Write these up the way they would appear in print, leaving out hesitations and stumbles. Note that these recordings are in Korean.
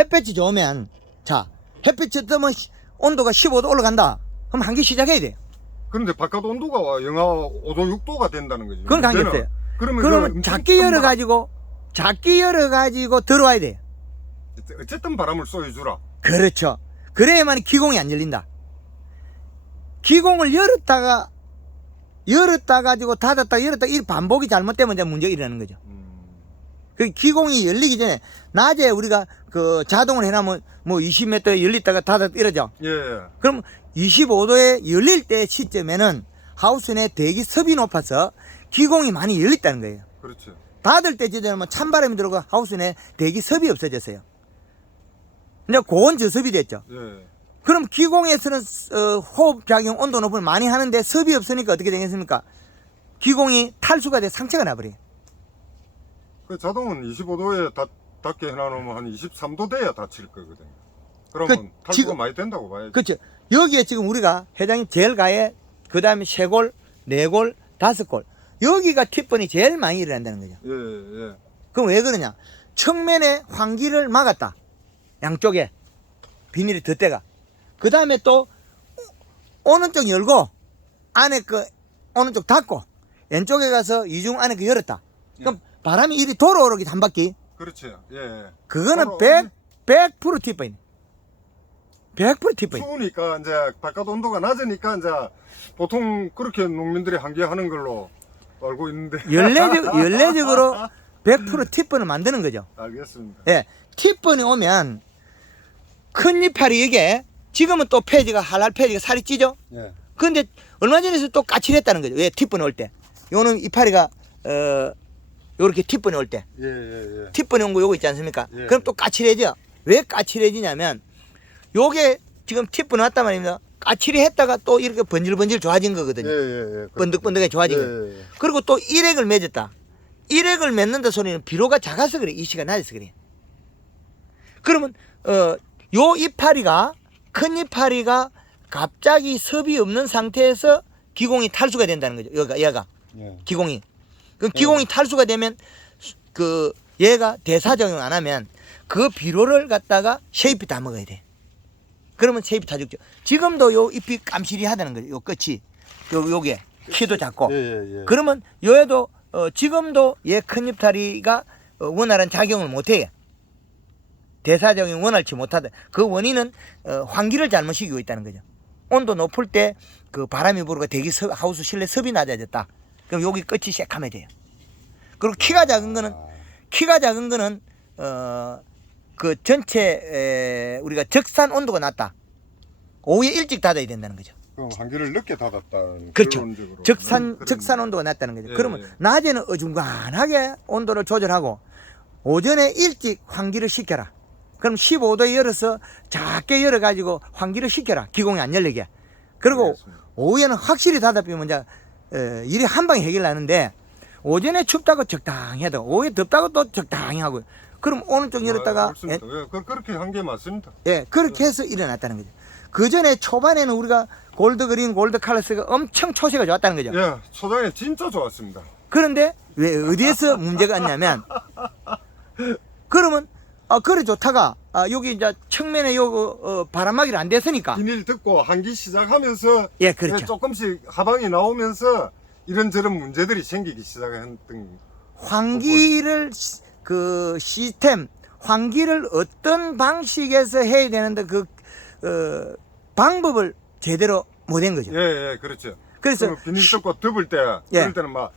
햇볕이 좋으면, 자, 햇빛이 뜨면 온도가 15도 올라간다. 그럼 환기 시작해야 돼요. 그런데 바깥 온도가 영하 5도, 6도가 된다는 거지. 그건 관계없어요. 그러면 작게 열어가지고 들어와야 돼요. 어쨌든 바람을 쏘여주라. 그렇죠. 그래야만 기공이 안 열린다. 기공을 열었다 가지고 닫았다가 열었다가 이 반복이 잘못되면 이제 문제가 일어나는 거죠. 그 기공이 열리기 전에 낮에 우리가 그 자동을 해놓으면 뭐 20m에 열렸다가 닫았다 이러죠. 예. 그럼 25도에 열릴 때 시점에는 하우스 내 대기 습이 높아서 기공이 많이 열렸다는 거예요. 그렇죠. 닫을 때 지점은 찬바람이 들어가 하우스 내 대기 습이 없어졌어요. 이제 고온 저습이 됐죠. 예. 그럼 기공에서는 호흡작용 온도 높을 많이 하는데 습이 없으니까 어떻게 되겠습니까? 기공이 탈수가 돼 상처가 나버려요. 그 자동은 25도에 닿게 해놔놓으면 한 23도 돼야 닫힐 거거든요. 그러면 탈수가 많이 된다고 봐야죠. 그렇죠. 여기에 지금 우리가 회장님 제일 가에 그 다음에 3골, 4골, 5골 여기가 팁번이 제일 많이 일어난다는 거죠. 예, 예. 그럼 왜 그러냐? 측면에 환기를 막았다. 양쪽에 비닐이 덧대가. 그 다음에 또 오는 쪽 열고 안에 그 오는 쪽 닫고 왼쪽에 가서 이중 안에 그 열었다. 그럼 바람이 이리 돌아오르기 한 바퀴. 그렇죠. 예. 그거는 100% 팁번이. 100% 팁번이. 추우니까 이제 바깥 온도가 낮으니까 이제 보통 그렇게 농민들이 환기하는 걸로 알고 있는데. 연례적으로 100% 팁번을 만드는 거죠. 알겠습니다. 예. 팁번이 오면 큰 이파리 이게 지금은 또 폐지가 할랄 폐지가 살이 찌죠. 예. 근데 얼마 전에서 또 까칠했다는 거죠. 왜 팁번이 올 때. 요는 이파리가 요렇게 팁번이 올 때. 예, 예, 예. 팁번이 온 거 요거 있지 않습니까? 예. 그럼 또 까칠해져. 왜 까칠해지냐면 요게 지금 팁번이 왔단 말입니다. 까칠이 했다가 또 이렇게 번질번질 좋아진 거거든요. 예, 예, 예. 번득번득하게 좋아진 예, 거예요. 예. 그리고 또 일액을 맺었다. 일액을 맺는다 소리는 비료가 작아서 그래. 이시가 낮아서 그래. 그러면 요 이파리가 큰 이파리가 갑자기 섭이 없는 상태에서 기공이 탈수가 된다는 거죠. 얘가 예. 기공이. 그 기공이 탈수가 되면 그 얘가 대사작용 안 하면 그 비료를 갖다가 쉐잎이 다 먹어야 돼. 그러면 쉐잎이 다 죽죠. 지금도 요 잎이 깜시리하다는 거죠. 요 끝이 요게 키도 작고. 예, 예, 예. 그러면 요에도 지금도 얘 큰 잎다리가 원활한 작용을 못해요. 대사작용이 원활치 못하다. 그 원인은 환기를 잘못시키고 있다는 거죠. 온도 높을 때 그 바람이 불어가 대기 하우스 실내 습이 낮아졌다. 그럼 여기 끝이 새카매져요. 그리고 키가 작은 거는 그 전체 우리가 적산 온도가 낮다. 오후에 일찍 닫아야 된다는 거죠. 그럼 환기를 늦게 닫았다는. 그렇죠. 결론적으로. 적산 온도가 낮다는 거죠. 예, 그러면 예. 낮에는 어중간하게 온도를 조절하고 오전에 일찍 환기를 시켜라. 그럼 15도에 열어서 작게 열어가지고 환기를 시켜라. 기공이 안 열리게. 그리고 알겠습니다. 오후에는 확실히 닫아비면 이제 일이 한 방에 해결나는데 오전에 춥다고 적당히 해도 오후에 덥다고 또 적당히 하고 그럼 오른쪽 열었다가 그렇습니다. 예, 그렇게 한 게 맞습니다. 예, 그렇게 해서 일어났다는 거죠. 그 전에 초반에는 우리가 골드 그린, 골드 칼러스가 엄청 초세가 좋았다는 거죠. 예, 초장에 진짜 좋았습니다. 그런데 왜 어디에서 문제가 있냐면 그러면 그래 좋다가 여기 이제 측면에 요 바람막이를 안 됐으니까 비닐 듣고 환기 시작하면서 예, 그렇죠. 조금씩 하방이 나오면서 이런저런 문제들이 생기기 시작했던. 환기를 그 시스템 환기를 어떤 방식에서 해야 되는데 그 방법을 제대로 못한 거죠. 예, 예, 그렇죠. 그래서 비닐 뜯고 덮을 때, 예. 그럴 때는 막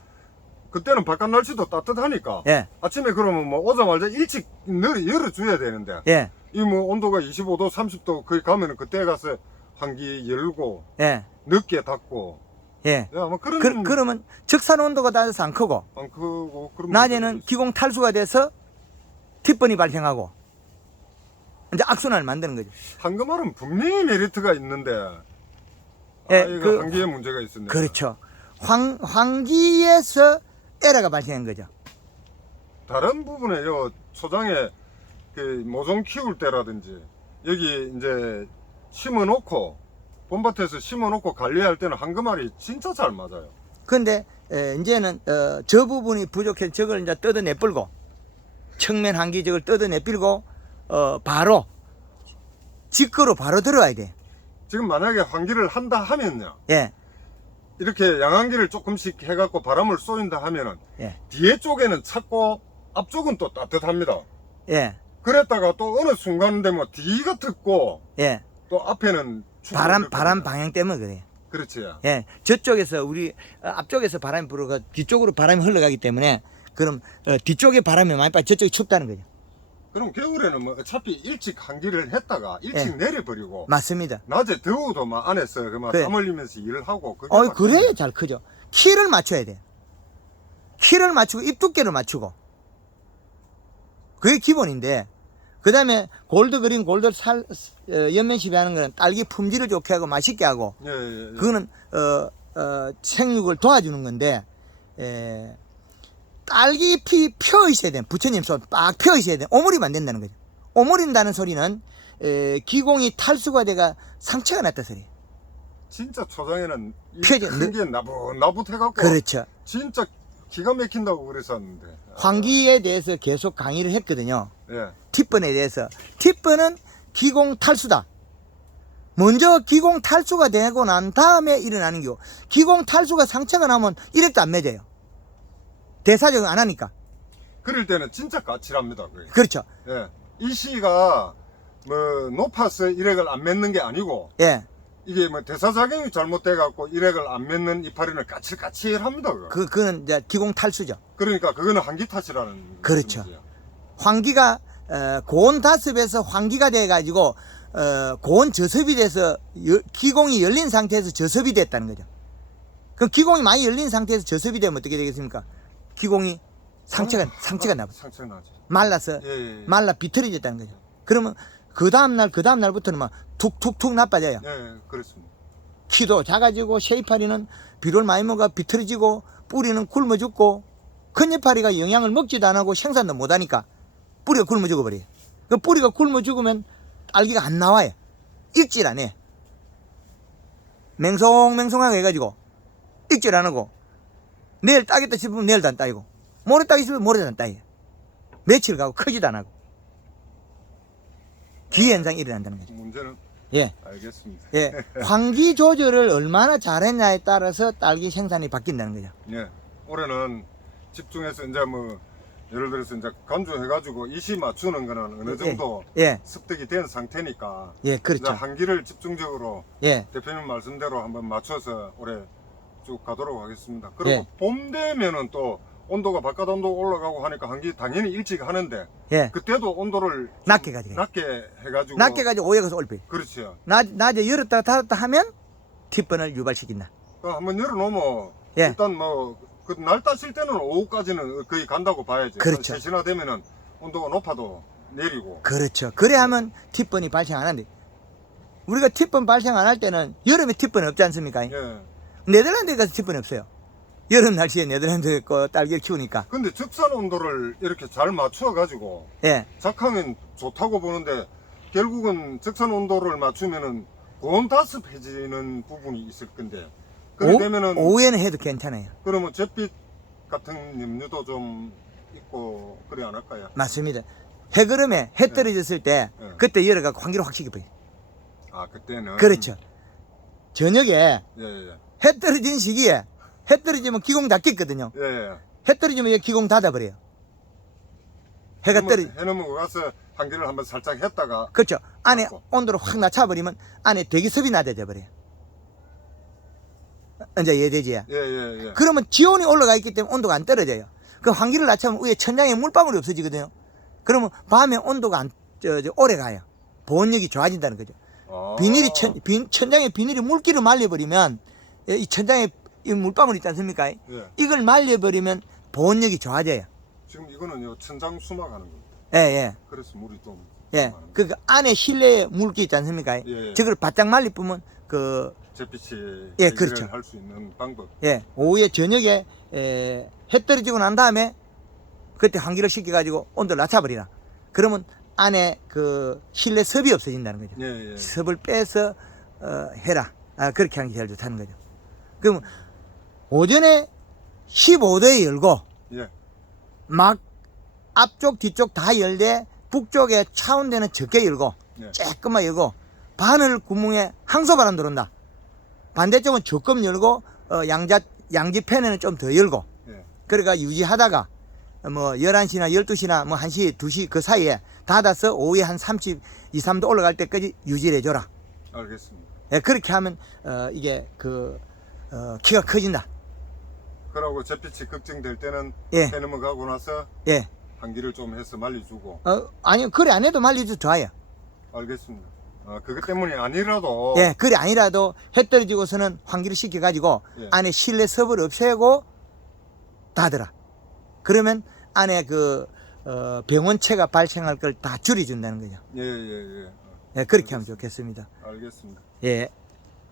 그때는 바깥 날씨도 따뜻하니까 예, 아침에 그러면 뭐 오자마자 일찍 열어줘야 되는데 예, 이 뭐 온도가 25도, 30도 거기 가면은 그때 가서 환기 열고 예, 늦게 닫고. 예. 야, 뭐 그런 그러면 적산 온도가 낮아서 안 크고 안 크고 그런 낮에는 문제들이 기공 탈수가 돼서 팁번이 발생하고 이제 악순환을 만드는 거죠. 있어요. 황금알은 분명히 메리트가 있는데 예, 이거 환기에 문제가 있었네. 그렇죠. 환기에서 에러가 발생한 거죠. 다른 부분에 요 초장에 그 모종 키울 때라든지 여기 이제 심어놓고 봄밭에서 심어놓고 관리할 때는 황금알이 진짜 잘 맞아요. 근데 이제는 저 부분이 부족해서 저걸 이제 뜯어내버리고 측면 환기 저걸 뜯어내버리고 바로 직거로 바로 들어와야 돼. 지금 만약에 환기를 한다 하면요. 예, 이렇게 양한기를 조금씩 해갖고 바람을 쏘인다 하면은 예, 뒤에 쪽에는 찼고 앞쪽은 또 따뜻합니다. 예, 그랬다가 또 어느 순간 되면 뒤가 춥고 예. 또 앞에는 춥고 바람 그렇거든요. 방향 때문에 그래. 그렇지. 예, 저쪽에서 우리 앞쪽에서 바람이 불어가 뒤쪽으로 바람이 흘러가기 때문에 그럼 뒤쪽에 바람이 많이 빠져 저쪽이 춥다는 거죠. 그럼 겨울에는 뭐 어차피 일찍 환기를 했다가 일찍 예. 내려버리고 맞습니다. 낮에 더워도 막 안에서 그만 그래. 땀 흘리면서 일을 하고 그게 어이 맞거든요. 그래야 잘 크죠. 키를 맞춰야 돼. 키를 맞추고 입 두께를 맞추고 그게 기본인데 그 다음에 골드 그린 골드 연면 시비하는 거는 딸기 품질을 좋게 하고 맛있게 하고 예, 예, 예. 그거는 생육을 도와주는 건데 딸기 피 펴 있어야 돼. 부처님 손 빡 펴 있어야 돼. 오므리면 안 된다는 거죠. 오므린다는 소리는 기공이 탈수가 돼가 상처가 났다 소리. 진짜 초장에는 펴져. 큰게 나붓해갖고 그렇죠. 진짜 기가 막힌다고 그랬었는데. 환기에 대해서 계속 강의를 했거든요. 예. 팁번에 대해서. 팁번은 기공 탈수다. 먼저 기공 탈수가 되고 난 다음에 일어나는 겨. 기공 탈수가 상처가 나면 일액도 안 맺어요. 대사적용 안 하니까. 그럴 때는 진짜 까칠합니다. 그게. 그렇죠. 예. 이 씨가 뭐 높아서 일액을 안 맺는 게 아니고 예. 이게 뭐 대사작용이 잘못돼갖고 일액을 안 맺는 이파리는 까칠까칠합니다. 그거. 그거는 이제 기공 탈수죠. 그러니까 그거는 한기 탓이라는. 그렇죠. 말씀이지요. 환기가 고온 다습에서 환기가 돼 가지고 고온 저습이 돼서 기공이 열린 상태에서 저습이 됐다는 거죠. 그럼 기공이 많이 열린 상태에서 저습이 되면 어떻게 되겠습니까? 기공이 상처가 나고 상처가 나죠. 말라서 예, 예, 예. 말라 비틀어졌다는 거죠. 그러면 그 다음 날부터는 막 툭툭툭 나빠져요. 예, 그렇습니다. 키도 작아지고 쉐이파리는 비료를 많이 먹어 비틀어지고 뿌리는 굶어 죽고 큰잎파리가 영양을 먹지도 안 하고 생산도 못 하니까 뿌리가 굶어 죽어버려요. 그 뿌리가 굶어 죽으면 딸기가 안 나와요. 익질 안 해. 맹송맹송하게 해가지고 익질 안 하고 내일 따겠다 싶으면 내일도 안 따이고 모레 따기 싶으면 모레도 안 따요. 며칠 가고 크지도 안 하고 기현상이 일어난다는 거죠. 문제는 예. 알겠습니다. 예, 환기 조절을 얼마나 잘했냐에 따라서 딸기 생산이 바뀐다는 거죠. 예. 올해는 집중해서 이제 뭐 예를 들어서 이제 간주해가지고 이시 맞추는 거는 어느 정도 예, 습득이 된 상태니까 예, 이제 그렇죠. 한기를 집중적으로 예, 대표님 말씀대로 한번 맞춰서 올해 쭉 가도록 하겠습니다. 그리고 예. 봄 되면은 또 온도가 바깥 온도 올라가고 하니까 한기 당연히 일찍 하는데 예. 그때도 온도를 좀 낮게 가지고. 낮게 해가지고 낮게 가지고 오해가서 올피. 그렇죠. 낮에 열었다 닫았다 하면 팁번을 유발시킨다. 한번 열어놓으면 예. 일단 뭐 그 날 따실 때는 오후까지는 거의 간다고 봐야죠. 그렇죠. 세시나 되면은 온도가 높아도 내리고. 그렇죠. 그래 하면 팁번이 발생 안 한대. 우리가 팁번 발생 안 할 때는 여름에 팁번 없지 않습니까? 예. 네덜란드에 가서 팁번이 없어요. 여름 날씨에 네덜란드 거 딸기를 키우니까. 근데 적산 온도를 이렇게 잘 맞춰 가지고 예. 작하면 좋다고 보는데 결국은 적산 온도를 맞추면은 고온 다습해지는 부분이 있을 건데 그래 되면은 오후에는 해도 괜찮아요. 그러면 잿빛 같은 염료도 좀 있고 그래 안 할까요? 맞습니다. 해그름에 해 떨어졌을 때 예. 그때 열어갖고 환기를 확 시켜버려요. 아 그때는 그렇죠. 저녁에 예예 해 떨어진 시기에 해 떨어지면 기공 닫겠거든요. 예. 예. 해 떨어지면 기공 닫아버려요. 해가 떨어 해놓으면 가서 한기를 한번 살짝 했다가 그렇죠. 안에 닫고. 온도를 확 낮춰버리면 안에 대기습이 낮아져 버려요. 이제 이해되지? 예예예. 그러면 지온이 올라가 있기 때문에 온도가 안 떨어져요. 그 환기를 낮추면 위에 천장에 물방울이 없어지거든요. 그러면 밤에 온도가 오래 가요. 보온력이 좋아진다는 거죠. 아. 비닐이 천장에 비닐이 물기를 말려버리면 이 천장에 이 물방울 있지 않습니까? 예. 이걸 말려버리면 보온력이 좋아져요. 지금 이거는요 천장 수막하는 겁니다. 예, 예. 그래서 물이 좀 예. 그 안에 실내에 물기 있지 않습니까? 예. 저걸 바짝 말리면 그, 잿빛이 예, 그렇죠. 할수 있는 방법. 예. 오후에 저녁에 해 떨어지고 난 다음에 그때 환기를 시켜가지고 온도를 낮춰버리라. 그러면 안에 그 실내 습이 없어진다는 거죠. 예, 예. 습을 빼서 해라. 그렇게 하는 게 제일 좋다는 거죠. 그럼 오전에 15도에 열고 예. 막 앞쪽 뒤쪽 다 열되 북쪽에 차운대는 적게 열고 네. 쬐끔만 열고 바늘 구멍에 항소바람 들어온다. 반대쪽은 조금 열고 양지 편에는 좀 더 열고 예. 그러니까 유지하다가 뭐 11시나 12시나 뭐 1시, 2시 그 사이에 닫아서 오후에 한 32, 3도 올라갈 때까지 유지를 해줘라. 알겠습니다. 예, 그렇게 하면 이게 키가 커진다. 그러고 잿빛이 걱정될 때는 예. 해 넘어가고 나서 예. 환기를 좀 해서 말려주고. 아니요, 그래 안 해도 말려도 좋아요. 알겠습니다. 그것 때문이 아니라도 예, 그래 아니라도 해 떨어지고서는 환기를 시켜가지고 예. 안에 실내 섭을 없애고 닫으라. 그러면 안에 병원체가 발생할 걸 다 줄여준다는 거죠. 예. 예, 그렇게 하면 좋겠습니다. 알겠습니다. 예.